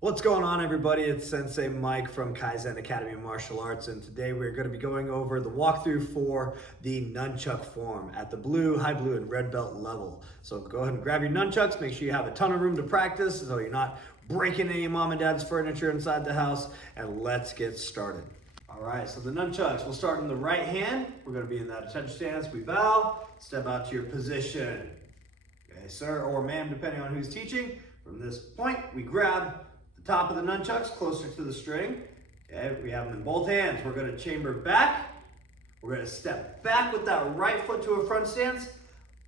What's going on, everybody? It's Sensei Mike from Kaizen Academy of Martial Arts, and today we're going to be going over the walkthrough for the Nunchuck form at the blue, high blue, and red belt level. So go ahead and grab your nunchucks, make sure you have a ton of room to practice so you're not breaking any of mom and dad's furniture inside the house, and let's get started. All right, so the nunchucks, we'll start in the right hand. We're going to be in that attention stance. We bow, step out to your position. Okay, sir or ma'am, depending on who's teaching. From this point, we grab the top of the nunchucks closer to the string. Okay, we have them in both hands. We're going to chamber back. We're going to step back with that right foot to a front stance,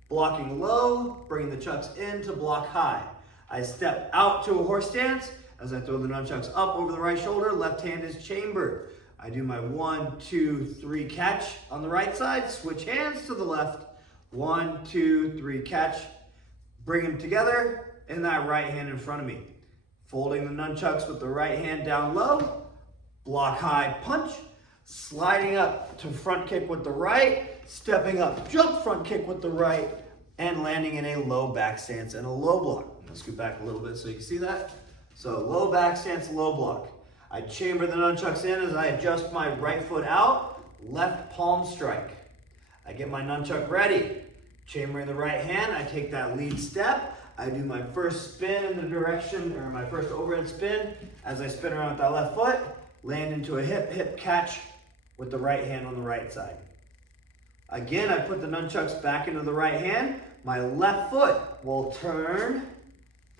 blocking low, bringing the chucks in to block high. I step out to a horse stance as I throw the nunchucks up over the right shoulder. Left hand is chambered. I do my 1, 2, 3 catch on the right side, switch hands to the left. 1, 2, 3 catch. Bring them together in that right hand in front of me. Folding the nunchucks with the right hand down low, block high punch, sliding up to front kick with the right, stepping up, jump front kick with the right, and landing in a low back stance and a low block. Let's scoot back a little bit so you can see that. So low back stance, low block. I chamber the nunchucks in as I adjust my right foot out, left palm strike. I get my nunchuck ready. Chambering the right hand, I take that lead step. I do my first spin in the direction, or my first overhead spin as I spin around with that left foot, land into a hip catch with the right hand on the right side. Again, I put the nunchucks back into the right hand. My left foot will turn,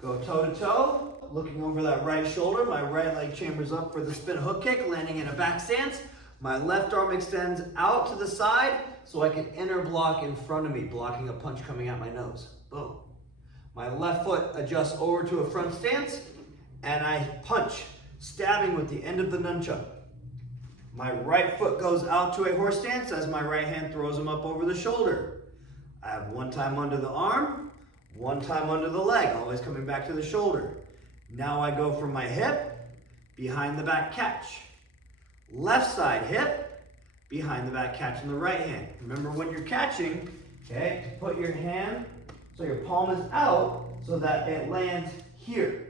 go toe to toe, looking over that right shoulder. My right leg chambers up for the spin hook kick, landing in a back stance. My left arm extends out to the side so I can inner block in front of me, blocking a punch coming out my nose. Boom. My left foot adjusts over to a front stance, and I punch, stabbing with the end of the nunchuck. My right foot goes out to a horse stance as my right hand throws him up over the shoulder. I have one time under the arm, one time under the leg, always coming back to the shoulder. Now I go from my hip, behind the back catch. Left side hip, behind the back catch in the right hand. Remember when you're catching, okay, to put your hand so your palm is out so that it lands here.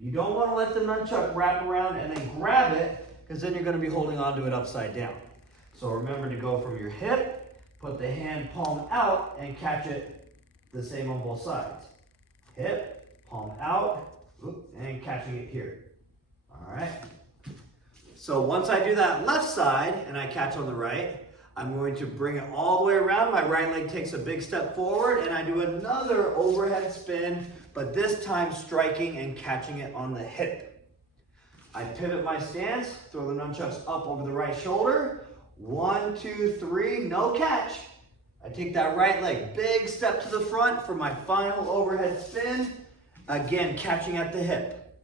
You don't want to let the nunchuck wrap around and then grab it, because then you're going to be holding onto it upside down. So remember to go from your hip, put the hand palm out, and catch it the same on both sides. Hip, palm out, and catching it here. All right. So once I do that left side and I catch on the right, I'm going to bring it all the way around. My right leg takes a big step forward and I do another overhead spin, but this time striking and catching it on the hip. I pivot my stance, throw the nunchucks up over the right shoulder. 1, 2, 3, no catch. I take that right leg, big step to the front for my final overhead spin. Again, catching at the hip.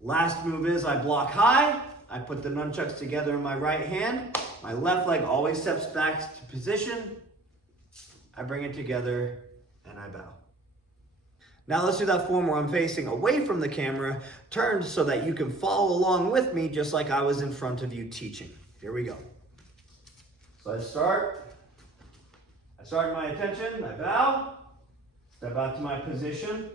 Last move is I block high. I put the nunchucks together in my right hand. My left leg always steps back to position. I bring it together and I bow. Now let's do that form where I'm facing away from the camera, turned so that you can follow along with me just like I was in front of you teaching. Here we go. So I start my attention, I bow, step out to my position.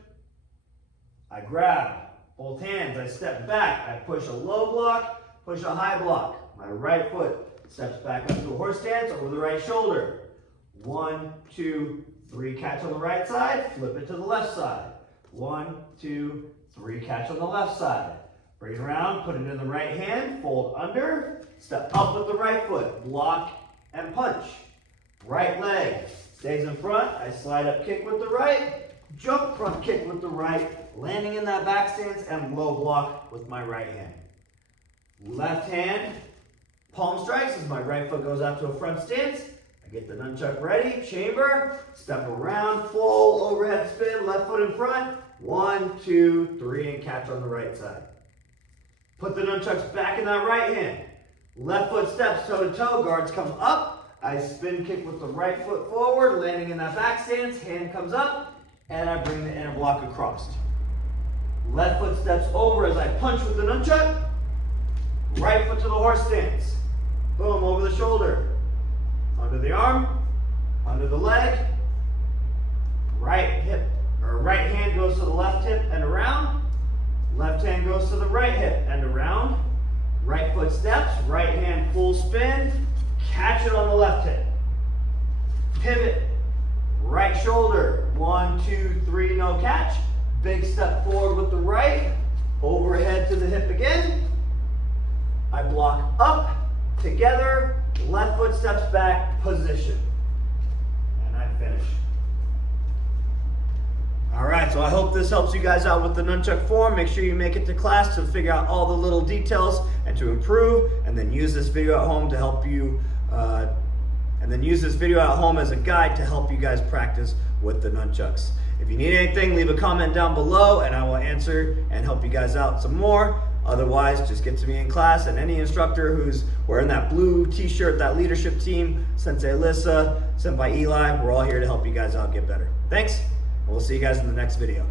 I grab both hands, I step back, I push a low block, push a high block. My right foot steps back up to a horse stance over the right shoulder. 1, 2, 3 catch on the right side, flip it to the left side. 1, 2, 3 catch on the left side. Bring it around, put it in the right hand, fold under, step up with the right foot, block and punch. Right leg stays in front, I slide up kick with the right, jump front kick with the right, landing in that back stance and low block with my right hand. Left hand, palm strikes as my right foot goes out to a front stance. I get the nunchuck ready, chamber, step around, full overhead spin, left foot in front. 1, 2, 3, and catch on the right side. Put the nunchucks back in that right hand. Left foot steps toe to toe, guards come up. I spin kick with the right foot forward, landing in that back stance, hand comes up, and I bring the inner block across. Left foot steps over as I punch with the nunchuck. Right foot to the horse stance. Boom, over the shoulder. Under the arm, under the leg. Right hip, or right hand goes to the left hip and around. Left hand goes to the right hip, end around. Right foot steps, right hand full spin. Catch it on the left hip. Pivot, right shoulder. 1, 2, 3, no catch. Big step forward with the right. Overhead to the hip again. I block up, together, left foot steps back, position. And I finish. All right, so I hope this helps you guys out with the nunchuck form. Make sure you make it to class to figure out all the little details and to improve, and then use this video at home to help you, as a guide to help you guys practice with the nunchucks. If you need anything, leave a comment down below and I will answer and help you guys out some more. Otherwise, just get to me in class, and any instructor who's wearing that blue t-shirt, that leadership team, Sensei Alyssa, Senpai Eli, we're all here to help you guys out get better. Thanks, and we'll see you guys in the next video.